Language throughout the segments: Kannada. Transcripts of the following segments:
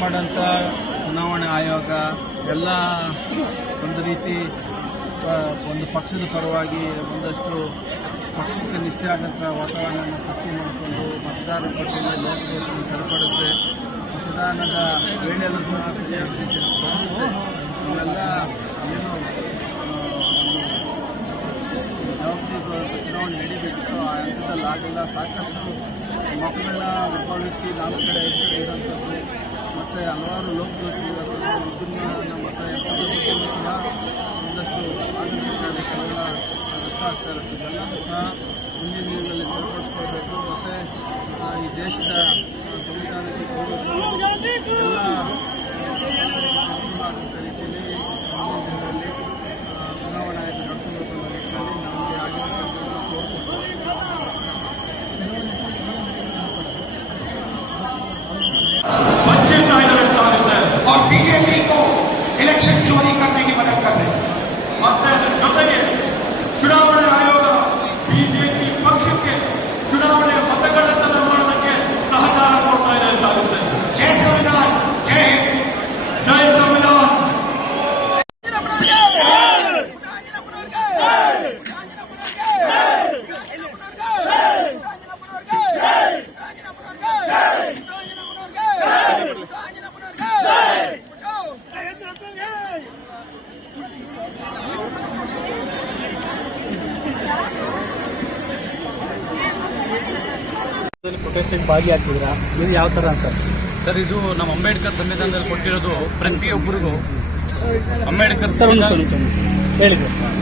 ಮಾಡಂತ ಚುನಾವಣೆ ಆಯೋಗ ಎಲ್ಲ ಒಂದು ರೀತಿ ಒಂದು ಪಕ್ಷದ ಪರವಾಗಿ ಒಂದಷ್ಟು ಪಕ್ಷಕ್ಕೆ ನಿಷ್ಠೆ ಆದಂಥ ವಾತಾವರಣವನ್ನು ಸೃಷ್ಟಿ ಮಾಡಿಕೊಂಡು ಮತದಾರರ ಪಟ್ಟಿಯಲ್ಲಿ ಲೋಪದೋಷವನ್ನು ಸರಿಪಡಿಸದೆ ಮತದಾನದ ವೇಳೆಯಲ್ಲೂ ಸಹ ಸರಿಯಾದ ರೀತಿಯಲ್ಲಿ ಸ್ಪಂದಿಸಿದೆ ಇವೆಲ್ಲ ಏನು ಜವಾಬ್ದಾರಿ ಚುನಾವಣೆ ನಡೀಬೇಕಿತ್ತು ಆ ಹಂತದಲ್ಲಿ ಆಗಿಲ್ಲ. ಸಾಕಷ್ಟು ಮಕ್ಕಳನ್ನ ಒಬ್ಬ ವ್ಯಕ್ತಿ 4 ಕಡೆ 5 ಕಡೆ ಇರುವಂಥದ್ದು ಮತ್ತು ಹಲವಾರು ಲೋಪದೋಷಗಳು ವಿದ್ಯುನ್ಮಾನ ಮತ್ತು ಯಂತ್ರದೋಷಗಳು ಸಹ ಒಂದಷ್ಟು ಆಗಬೇಕಾದಕ್ಕೆಲ್ಲ ರಕ್ತ ಆಗ್ತಾ ಇರುತ್ತೆ. ಇದೆಲ್ಲವೂ ಸಹ ಮುಂದಿನ ದಿನಗಳಲ್ಲಿ ಸರಿಪಡಿಸ್ಕೊಳ್ಬೇಕು ಮತ್ತು ಈ ದೇಶದ ಸಂವಿಧಾನಕ್ಕೆ ಎಲ್ಲ ಅನುಕೂಲ ಆದಂಥ ರೀತಿಯಲ್ಲಿ ಮುಂದಿನ ದಿನಗಳಲ್ಲಿ ಚುನಾವಣಾ ಆಯೋಗ ನಡ್ಕೊಳ್ಬೇಕು ಅನ್ನೋ ನಿಟ್ಟಿನಲ್ಲಿ ನಮಗೆ ಆಗಿರತಕ್ಕಂಥದ್ದನ್ನು ಕೋರ್ಕೊಳ್ಬೇಕು. और बीजेपी को इलेक्शन चोरी करने की मदद कर रहे हैं। ಜೊತೆಗೆ ಚುನಾವಣಾ ಆಯೋಗ ಬಿಜೆಪಿ ಪಕ್ಷಕ್ಕೆ ಚುನಾವಣೆ ಮತಗಟ್ಟತನ ಮಾಡೋದಕ್ಕೆ ಸಹಕಾರ ಕೊಡ್ತಾ ಇದೆ ಅಂತಾಗುತ್ತೆ. ಜೈ ಸಂವಿಧಾನ, ಜೈ ಜೈ ಸಂವಿಧಾನ. ಪ್ರೊಟೆಸ್ಟಿಗೆ ಭಾಗಿಯಾಗ್ತಿದ್ದೀರಾ? ನೀವು ಯಾವ ಥರ ಸರ್ ಇದು ನಮ್ಮ ಅಂಬೇಡ್ಕರ್ ಸಂವಿಧಾನದಲ್ಲಿ ಕೊಟ್ಟಿರೋದು ಪ್ರತಿಯೊಬ್ಬರಿಗೂ ಅಂಬೇಡ್ಕರ್ ಹೇಳಿ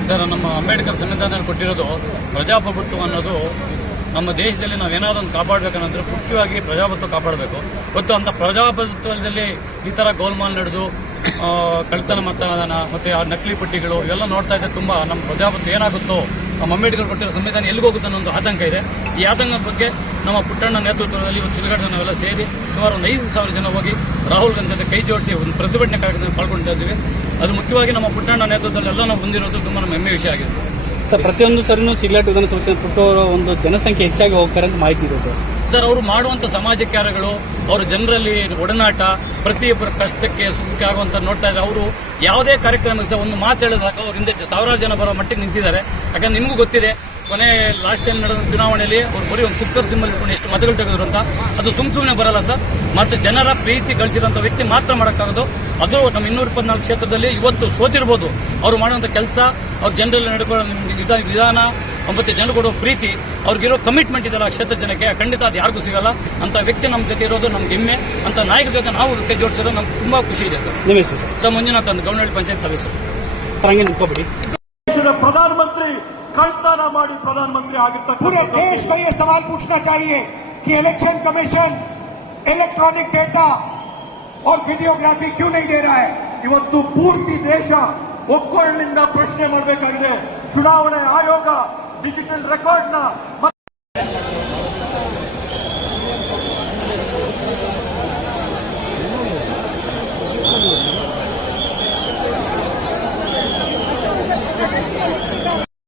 ಸರ್ ನಮ್ಮ ಅಂಬೇಡ್ಕರ್ ಸಂವಿಧಾನದಲ್ಲಿ ಕೊಟ್ಟಿರೋದು ಪ್ರಜಾಪ್ರಭುತ್ವ ಅನ್ನೋದು ನಮ್ಮ ದೇಶದಲ್ಲಿ ನಾವೇನಾದ್ರು ಒಂದು ಕಾಪಾಡಬೇಕಂದ್ರೆ ಮುಖ್ಯವಾಗಿ ಪ್ರಜಾಪ್ರಭುತ್ವ ಕಾಪಾಡಬೇಕು. ಮತ್ತು ಅಂತ ಪ್ರಜಾಪ್ರಭುತ್ವದಲ್ಲಿ ಈ ಥರ ಗೋಲ್ಮಾಲ್ ನಡೆದು ಕಳ್ತನ ಮತದಾನ ಮತ್ತು ಆ ನಕಲಿ ಪಟ್ಟಿಗಳು ಇವೆಲ್ಲ ನೋಡ್ತಾ ಇದ್ದರೆ ತುಂಬ ನಮ್ಮ ಪ್ರಜಾಪ್ರಭುತ್ವ ಏನಾಗುತ್ತೋ ನಮ್ಮ ಅಂಬೇಡ್ಕರ್ ಕೊಟ್ಟಿರೋ ಸಂವಿಧಾನ ಎಲ್ಲಿಗೆ ಹೋಗುತ್ತೆ ಅನ್ನೋ ಒಂದು ಆತಂಕ ಇದೆ. ಈ ಆತಂಕದ ಬಗ್ಗೆ ನಮ್ಮ ಪುಟ್ಟಣ್ಣ ನೇತೃತ್ವದಲ್ಲಿ ಒಂದು ಸುಲಗಾಟ ನಾವೆಲ್ಲ ಸೇರಿ ಸುಮಾರು ಒಂದು 5,000 ಜನ ಹೋಗಿ ರಾಹುಲ್ ಗಾಂಧಿ ಜೊತೆ ಕೈ ಜೋಡಿಸಿ ಒಂದು ಪ್ರತಿಭಟನೆ ಕಾರ್ಯಕ್ರಮದಲ್ಲಿ ಪಾಲ್ಗೊಳ್ತಾ ಇದ್ದೀವಿ. ಅದು ಮುಖ್ಯವಾಗಿ ನಮ್ಮ ಪುಟ್ಟಣ್ಣ ನೇತೃತ್ವದಲ್ಲಿ ಎಲ್ಲ ನಾವು ಹೊಂದಿರೋದು ತುಂಬ ನಮ್ಮ ಹೆಮ್ಮೆ ವಿಷಯ ಆಗಿದೆ ಸರ್. ಪ್ರತಿಯೊಂದು ಸರಿನೂ ಸಿಗ್ಲಾಟ್ ವಿಧಾನಸಭೆ ಪುಟ್ಟವರ ಒಂದು ಜನಸಂಖ್ಯೆ ಹೆಚ್ಚಾಗಿ ಹೋಗ್ತಾರೆ ಅಂತ ಮಾಹಿತಿ ಇದೆ ಸರ್. ಅವರು ಮಾಡುವಂಥ ಸಮಾಜ ಕಾರ್ಯಗಳು, ಅವರು ಜನರಲ್ಲಿ ಒಡನಾಟ, ಪ್ರತಿಯೊಬ್ಬರ ಕಷ್ಟಕ್ಕೆ ಸುಖಕ್ಕೆ ಆಗುವಂತ ನೋಡ್ತಾ ಇದ್ದಾರೆ. ಅವರು ಯಾವುದೇ ಕಾರ್ಯಕ್ರಮ ಒಂದು ಮಾತು ಹೇಳಿದಾಗ ಅವ್ರ ಹಿಂದೆ 1000 ಜನ ಬರೋ ಮಟ್ಟಿಗೆ ನಿಂತಿದ್ದಾರೆ. ಯಾಕಂದ್ರೆ ನಿಮಗೂ ಗೊತ್ತಿದೆ ಕೊನೆ ಲಾಸ್ಟ್ ಟೈಮ್ ನಡೆದ ಚುನಾವಣೆಯಲ್ಲಿ ಅವರು ಬರೀ ಒಂದು ಕುಕ್ಕರ್ ಸಿಂಬಲ್ ಇಟ್ಕೊಂಡು ಎಷ್ಟು ಮತಗಳು ತೆಗೆದ್ರು ಅಂತ. ಅದು ಸುಮ್ಮನೆ ಬರಲ್ಲ ಸರ್. ಮತ್ತೆ ಜನರ ಪ್ರೀತಿ ಗಳಿಸಿದಂಥ ವ್ಯಕ್ತಿ ಮಾತ್ರ ಮಾಡೋಕ್ಕಾಗೋದು. ಅದು ನಮ್ಮ 224 ಕ್ಷೇತ್ರದಲ್ಲಿ ಇವತ್ತು ಸೋತಿರ್ಬೋದು. ಅವರು ಮಾಡುವಂಥ ಕೆಲಸ, ಅವ್ರ ಜನರಲ್ಲಿ ನಡ್ಕೊಳ್ಳೋ ವಿಧಾನ, ಮತ್ತೆ ಜನರು ಕೊಡೋ ಪ್ರೀತಿ, ಅವ್ರಿಗಿರೋ ಕಮಿಟ್ಮೆಂಟ್ ಇದೆಲ್ಲ ಕ್ಷೇತ್ರ ಜನಕ್ಕೆ ಖಂಡಿತ ಅದು ಯಾರಿಗೂ ಸಿಗಲ್ಲ. ಅಂತ ವ್ಯಕ್ತಿ ನಮ್ಮ ಜೊತೆ ಇರೋದು ನಮ್ಗೆ ಹೆಮ್ಮೆ. ಅಂತ ನಾಯಕರ ಜೊತೆ ನಾವು ಕೈ ಜೋಡಿಸಿರೋದು ನಮ್ಗೆ ತುಂಬಾ ಖುಷಿ ಇದೆ ಸರ್. ನಿಮ್ಮ ಹೆಸರು ಸರ್ ಮಂಜುನಾಥ್ ಅಂತ, ಗೌನಹಳ್ಳಿ ಪಂಚಾಯತ್ ಸದಸ್ಯರು ಸರ್. ಹಂಗೆ ನಿಂತ್ಕೊಬಿಡಿ. प्रधानमंत्री कल्पना माड़ी प्रधानमंत्री आगे पूरे देश को ये सवाल पूछना चाहिए कि इलेक्शन कमीशन इलेक्ट्रॉनिक डेटा और वीडियोग्राफी क्यों नहीं दे रहा है. ಇವತ್ತು ಪೂರ್ತಿ ದೇಶ ಒಕ್ಕೊರಲಿಂದ ಪ್ರಶ್ನೆ ಮಾಡಬೇಕಾಗಿದೆ. ಚುನಾವಣೆ ಆಯೋಗ ಡಿಜಿಟಲ್ ರೆಕಾರ್ಡ್ ನ